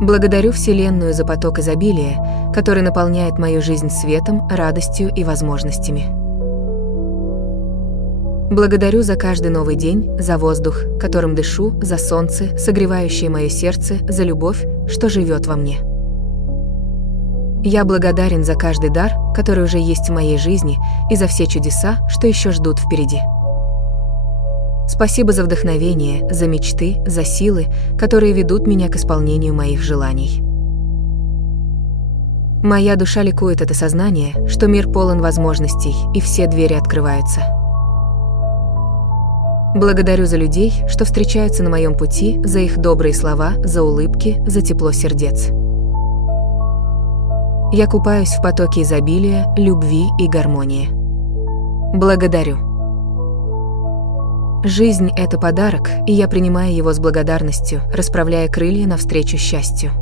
Благодарю Вселенную за поток изобилия, который наполняет мою жизнь светом, радостью и возможностями. Благодарю за каждый новый день, за воздух, которым дышу, за солнце, согревающее мое сердце, за любовь, что живет во мне. Я благодарен за каждый дар, который уже есть в моей жизни, и за все чудеса, что еще ждут впереди. Спасибо за вдохновение, за мечты, за силы, которые ведут меня к исполнению моих желаний. Моя душа ликует от осознания, что мир полон возможностей, и все двери открываются. Благодарю за людей, что встречаются на моем пути, за их добрые слова, за улыбки, за тепло сердец. Я купаюсь в потоке изобилия, любви и гармонии. Благодарю. Жизнь – это подарок, и я принимаю его с благодарностью, расправляя крылья навстречу счастью.